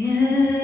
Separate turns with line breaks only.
Yeah.